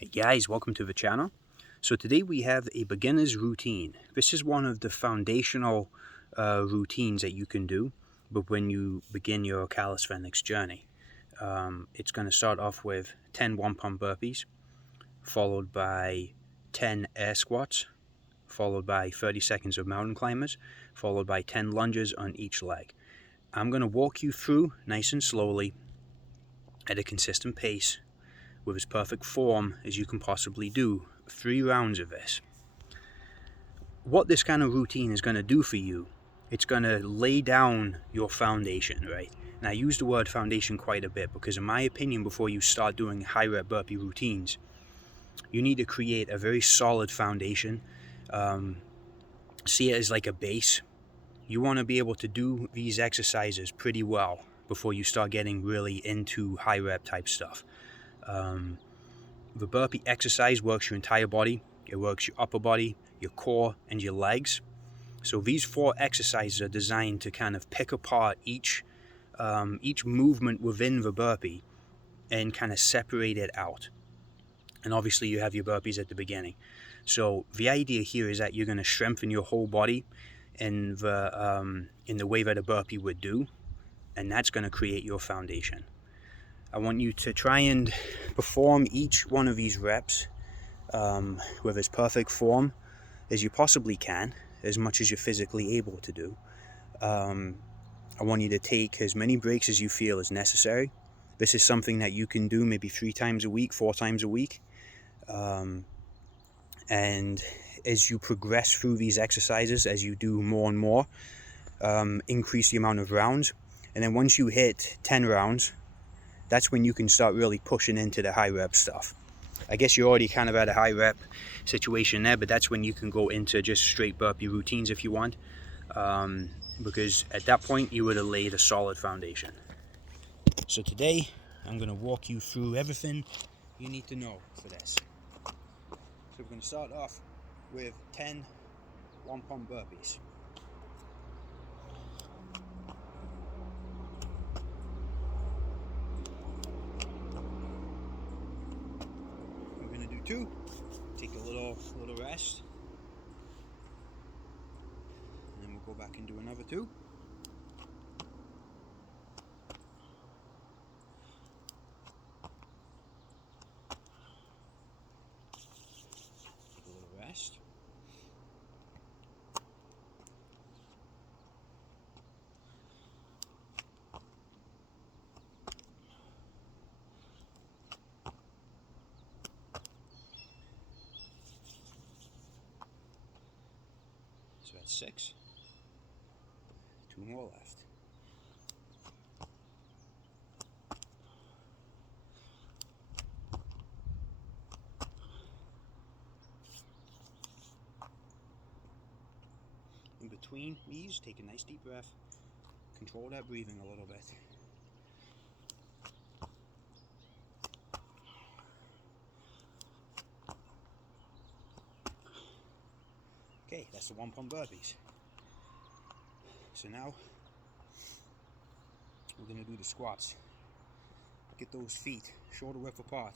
Hey guys, welcome to the channel. So today we have a beginner's routine. This is one of the foundational routines that you can do, but when you begin your calisthenics journey. It's going to start off with 10 one-pump burpees, followed by 10 air squats, followed by 30 seconds of mountain climbers, followed by 10 lunges on each leg. I'm going to walk you through nice and slowly at a consistent pace with as perfect form as you can possibly do. 3 rounds of this. What this kind of routine is going to do for you, it's going to lay down your foundation, right? And I use the word foundation quite a bit because in my opinion, before you start doing high rep burpee routines, you need to create a very solid foundation. See it as like a base. You want to be able to do these exercises pretty well before you start getting really into high rep type stuff. The burpee exercise works your entire body. It works your upper body, your core, and your legs. So these 4 exercises are designed to kind of pick apart each movement within the burpee and kind of separate it out. And obviously you have your burpees at the beginning. So the idea here is that you're going to strengthen your whole body in the way that a burpee would do, and that's going to create your foundation. I want you to try and perform each one of these reps with as perfect form as you possibly can, as much as you're physically able to do. I want you to take as many breaks as you feel is necessary. This is something that you can do maybe 3 times a week, 4 times a week. And as you progress through these exercises, as you do more and more, increase the amount of rounds. And then once you hit 10 rounds, that's when you can start really pushing into the high rep stuff. I guess you're already kind of at a high rep situation there, but that's when you can go into just straight burpee routines if you want, because at that point you would have laid a solid foundation. So today I'm going to walk you through everything you need to know for this. So we're going to start off with 10 one-pump burpees. We're going to do 2. Take a little rest, and then we'll go back and do another 2. Take a little rest. So that's 6. 2 more left. In between these, take a nice deep breath. Control that breathing a little bit. Okay, that's the one-pump burpees. So now we're going to do the squats. Get those feet shoulder width apart.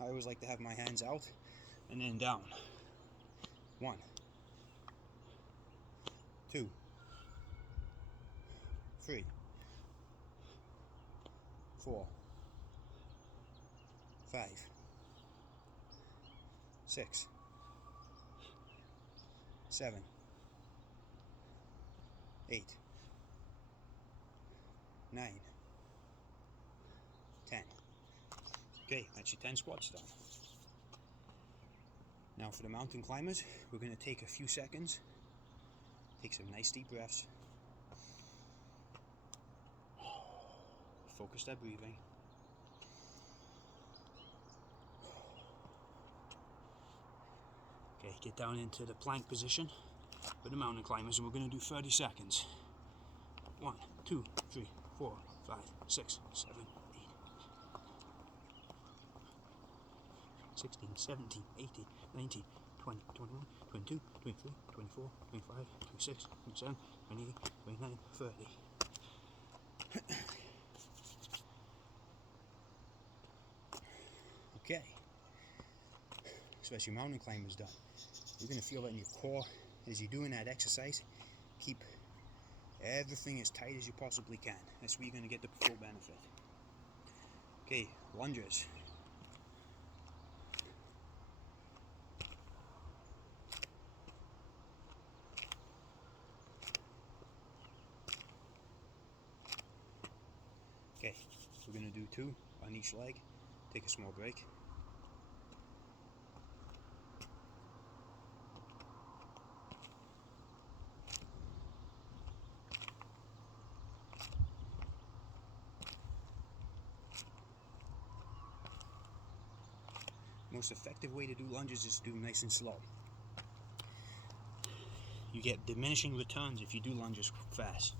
I always like to have my hands out and then down. 1, 2, 3, 4, 5, 6, 7, 8, 9, 10. Okay, that's your 10 squats done. Now for the mountain climbers, we're going to take a few seconds, take some nice deep breaths, focus that breathing. Okay, get down into the plank position for the mountain climbers, and we're going to do 30 seconds. 1, 2, 3, 4, 5, 6, 7, 8, 16, 17, 18, 19, 20, 21, 22, 23, 24, 25, 26, 27, 28, 29, 30. Okay, especially mountain climbers done. You're going to feel that in your core as you're doing that exercise. Keep everything as tight as you possibly can. That's where you're going to get the full benefit. Okay, lunges. Okay, we're going to do 2 on each leg. Take a small break. Most effective way to do lunges is to do them nice and slow. You get diminishing returns if you do lunges fast.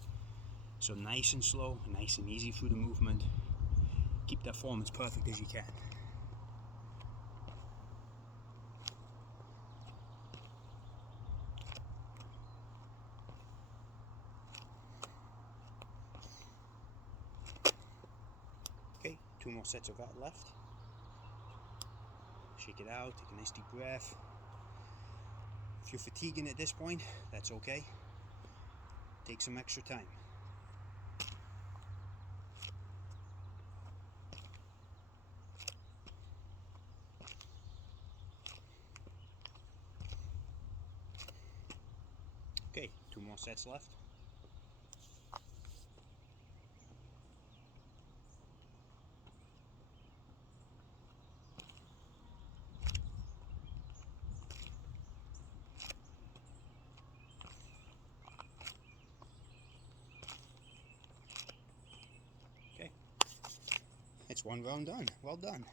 So nice and slow, nice and easy through the movement. Keep that form as perfect as you can. Okay, 2 more sets of that left. Shake it out, take a nice deep breath. If you're fatiguing at this point, that's okay. Take some extra time. Okay, 2 more sets left. Okay, that's 1 round done. Well done.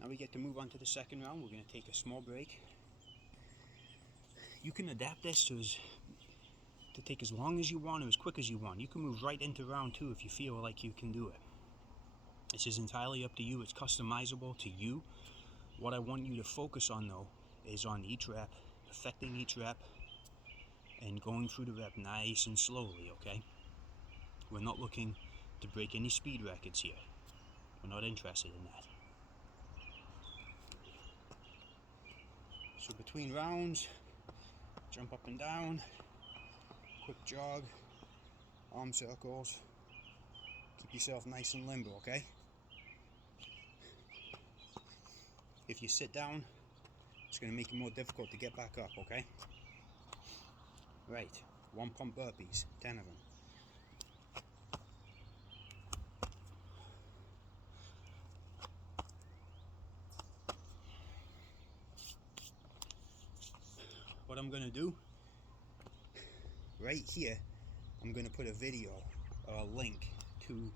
Now we get to move on to the second round. We're going to take a small break. You can adapt this to take as long as you want or as quick as you want. You can move right into round 2 if you feel like you can do it. This is entirely up to you. It's customizable to you. What I want you to focus on though is on each rep, perfecting each rep, and going through the rep nice and slowly, okay? We're not looking to break any speed records here. We're not interested in that. So between rounds, jump up and down, quick jog, arm circles. Keep yourself nice and limber, okay? If you sit down, it's going to make it more difficult to get back up, okay? Right, 1 pump burpees, 10 of them. What I'm going to do, right here, I'm going to put a video or a link to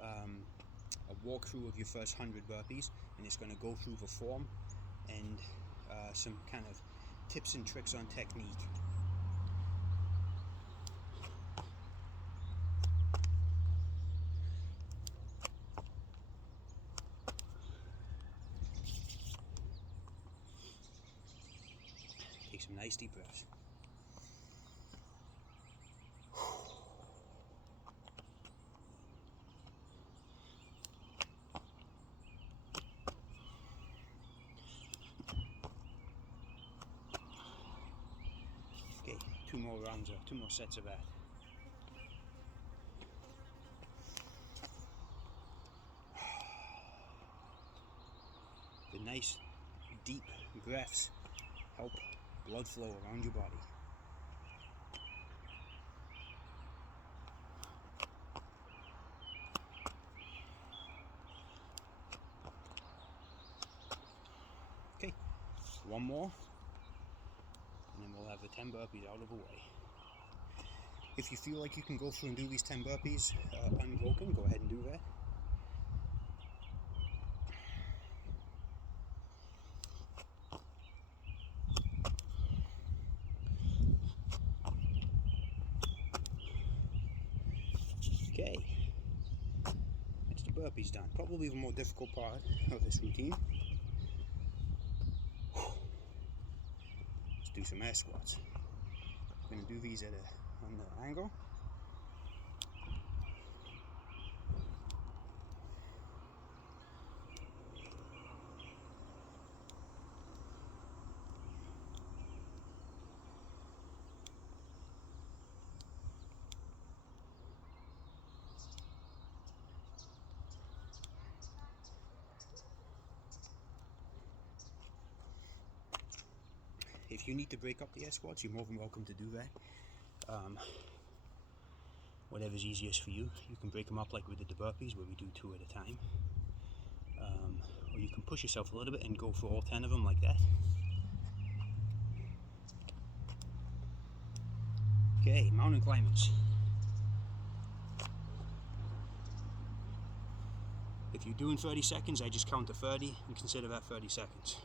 a walkthrough of your first 100 burpees, and it's going to go through the form and some kind of tips and tricks on technique. Take some nice deep breaths. Okay, 2 more rounds or 2 more sets of that. The nice deep breaths help blood flow around your body. Okay, 1 more, and then we'll have the 10 burpees out of the way. If you feel like you can go through and do these 10 burpees unbroken, go ahead and do that. Okay, that's the burpees done. Probably the more difficult part of this routine. Let's do some air squats. I'm going to do these on the angle. If you need to break up the air squats, you're more than welcome to do that. Whatever's easiest for you. You can break them up like we did the burpees, where we do 2 at a time. Or you can push yourself a little bit and go for all 10 of them like that. Okay, mountain climbers. If you're doing 30 seconds, I just count to 30 and consider that 30 seconds.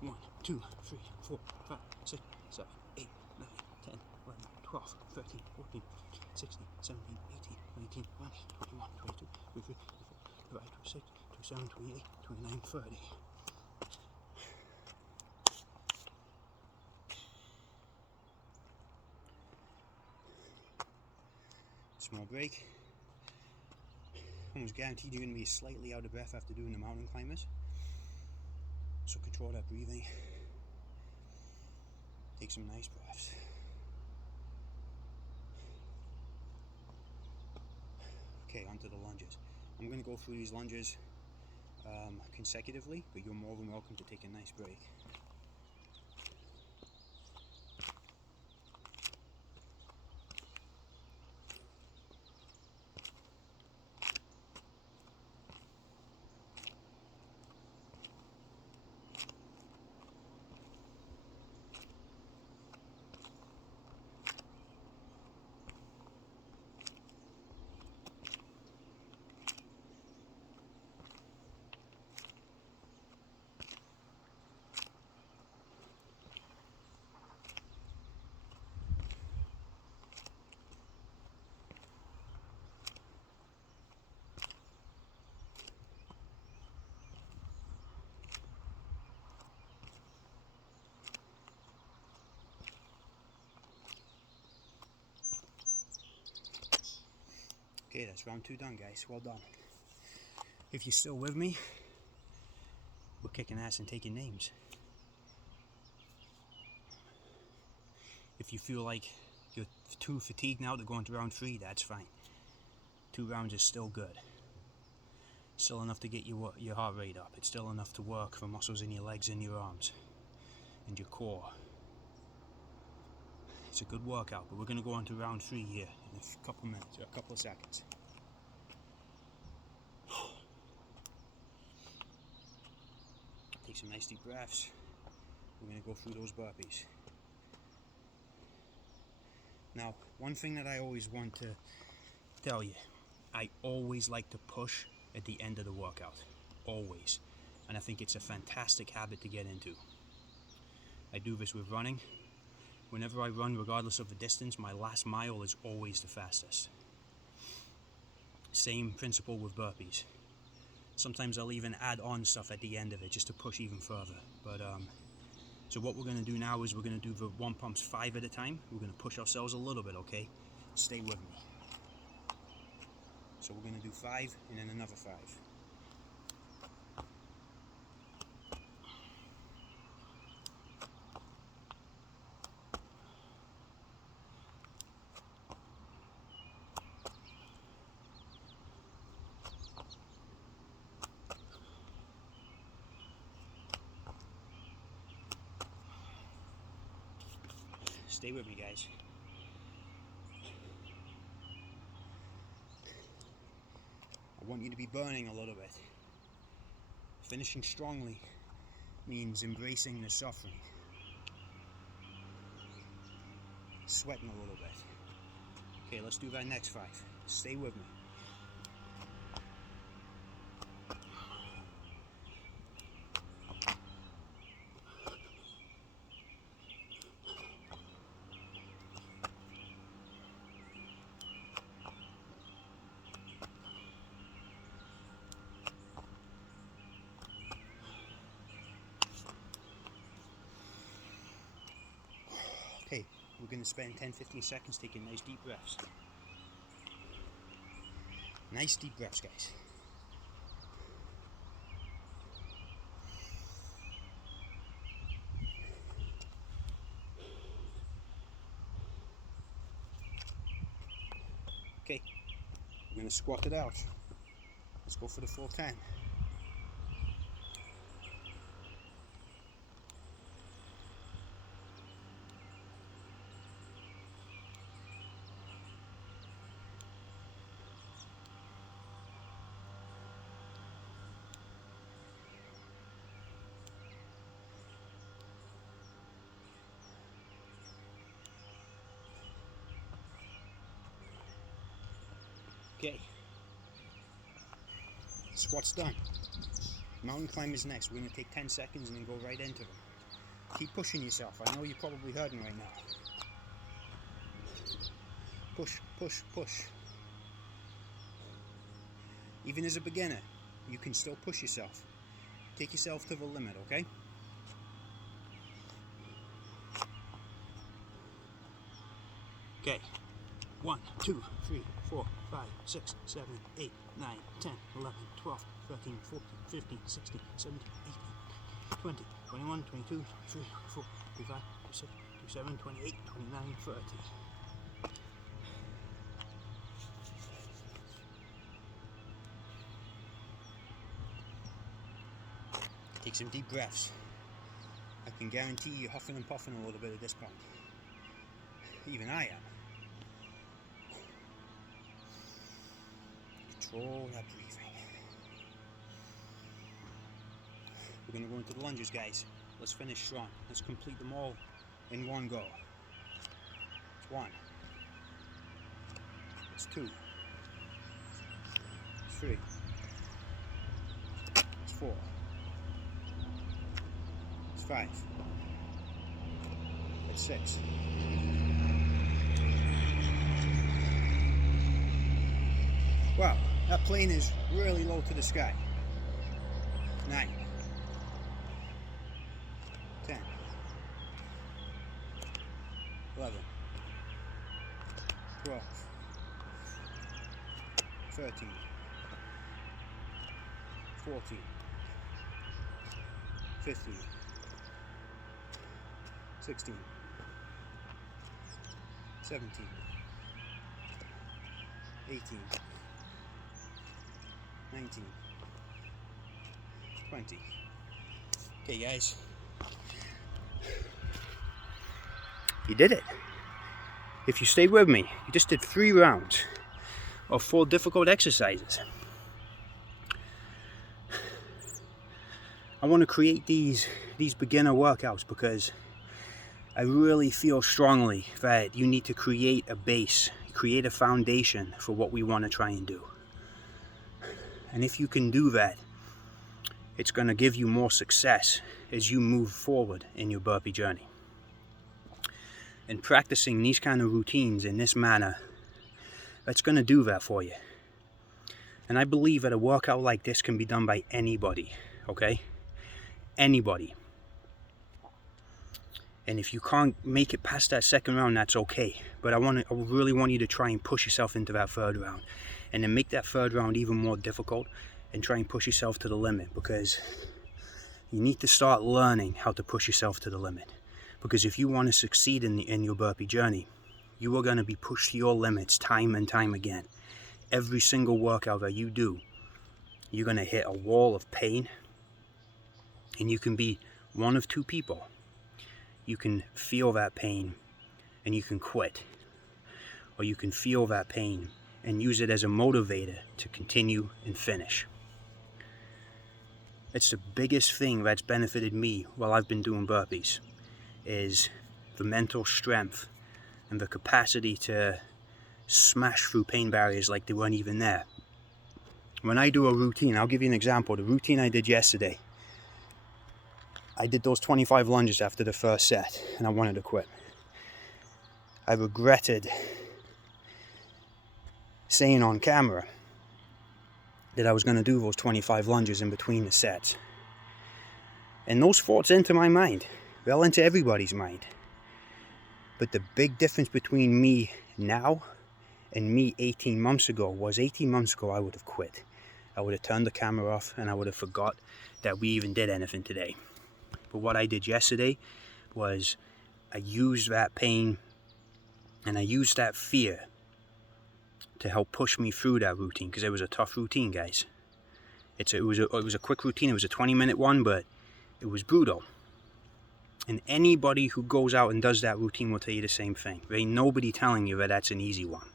1, 2, 3, 4, 5, 6, 7, 8, 9, 10, 11, 12, 13, 14, 16, 17, 18, 19, 20, 21, 22, 23, 24, 25, 26, 27, 28, 29, 30. Small break. Almost guaranteed you're going to be slightly out of breath after doing the mountain climbers. So control that breathing. Take some nice breaths. Okay, onto the lunges. I'm going to go through these lunges consecutively, but you're more than welcome to take a nice break. Okay, that's round 2 done, guys. Well done. If you're still with me, we're kicking ass and taking names. If you feel like you're too fatigued now to go into round 3, that's fine. 2 rounds is still good. Still enough to get your heart rate up. It's still enough to work the muscles in your legs and your arms and your core. It's a good workout, but we're going to go on to round 3 here in a couple minutes, or a couple of seconds. Take some nice deep breaths. We're going to go through those burpees. Now, one thing that I always want to tell you, I always like to push at the end of the workout. Always. And I think it's a fantastic habit to get into. I do this with running. Whenever I run, regardless of the distance, my last mile is always the fastest. Same principle with burpees. Sometimes I'll even add on stuff at the end of it just to push even further. But so what we're going to do now is we're going to do the 1 pumps 5 at a time. We're going to push ourselves a little bit, okay? Stay with me. So we're going to do 5 and then another 5. Stay with me, guys. I want you to be burning a little bit. Finishing strongly means embracing the suffering. Sweating a little bit. Okay, let's do that next 5. Stay with me. Okay, we're going to spend 10-15 seconds taking nice deep breaths. Nice deep breaths, guys. Okay, we're going to squat it out. Let's go for the full 10. Okay. Squats done. Mountain climb is next. We're going to take 10 seconds and then go right into them. Keep pushing yourself. I know you're probably hurting right now. Push, push, push. Even as a beginner, you can still push yourself. Take yourself to the limit, okay? Okay. 1, 2, 3, 4, 5, 6, 7, 8, 9, 10, 11, 12, 13, 14, 15, 16, 17, 18, 20, 21, 22, 23, 24, 25, 26, 27, 28, 29, 30. Take some deep breaths. I can guarantee you're huffing and puffing a little bit at this point. Even I am. Control that breathing. We're going to go into the lunges, guys. Let's finish strong. Let's complete them all in one go. It's 1. It's 2. It's 3. It's 4. It's 5. It's 6. Wow, that plane is really low to the sky. 9. 10. 11. 12. 13. 14. 15. 16. 17. 18. 19. 20. Okay, guys. You did it. If you stayed with me, you just did 3 rounds of 4 difficult exercises. I want to create these beginner workouts because I really feel strongly that you need to create a base, create a foundation for what we want to try and do. And if you can do that, it's going to give you more success as you move forward in your burpee journey. And practicing these kind of routines in this manner, that's going to do that for you. And I believe that a workout like this can be done by anybody, okay? Anybody. And if you can't make it past that second round, that's okay. But I really want you to try and push yourself into that third round. And then make that third round even more difficult and try and push yourself to the limit, because you need to start learning how to push yourself to the limit. Because if you want to succeed in your burpee journey, you are going to be pushed to your limits time and time again. Every single workout that you do, you're going to hit a wall of pain, and you can be one of 2 people. You can feel that pain and you can quit, or you can feel that pain and use it as a motivator to continue and finish. It's the biggest thing that's benefited me while I've been doing burpees, is the mental strength and the capacity to smash through pain barriers like they weren't even there. When I do a routine, I'll give you an example. The routine I did yesterday, I did those 25 lunges after the first set and I wanted to quit. I regretted saying on camera that I was going to do those 25 lunges in between the sets. And those thoughts enter my mind. They'll enter everybody's mind. But the big difference between me now and me 18 months ago was 18 months ago I would have quit. I would have turned the camera off and I would have forgot that we even did anything today. But what I did yesterday was I used that pain and I used that fear to help push me through that routine, because it was a tough routine, guys. It was a quick routine. It was a 20-minute one, but it was brutal. And anybody who goes out and does that routine will tell you the same thing. There ain't nobody telling you that that's an easy one.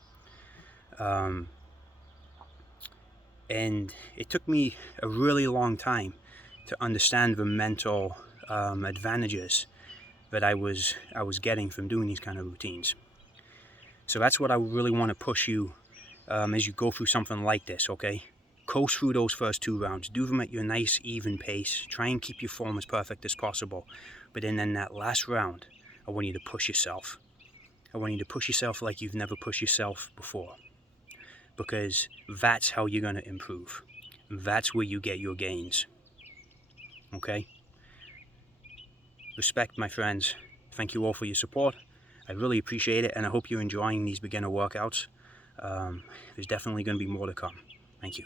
And it took me a really long time to understand the mental advantages that I was getting from doing these kind of routines. So that's what I really want to push you as you go through something like this, okay? Coast through those first 2 rounds. Do them at your nice, even pace. Try and keep your form as perfect as possible. But then in that last round, I want you to push yourself. I want you to push yourself like you've never pushed yourself before. Because that's how you're going to improve. That's where you get your gains. Okay? Respect, my friends. Thank you all for your support. I really appreciate it, and I hope you're enjoying these beginner workouts. There's definitely going to be more to come. Thank you.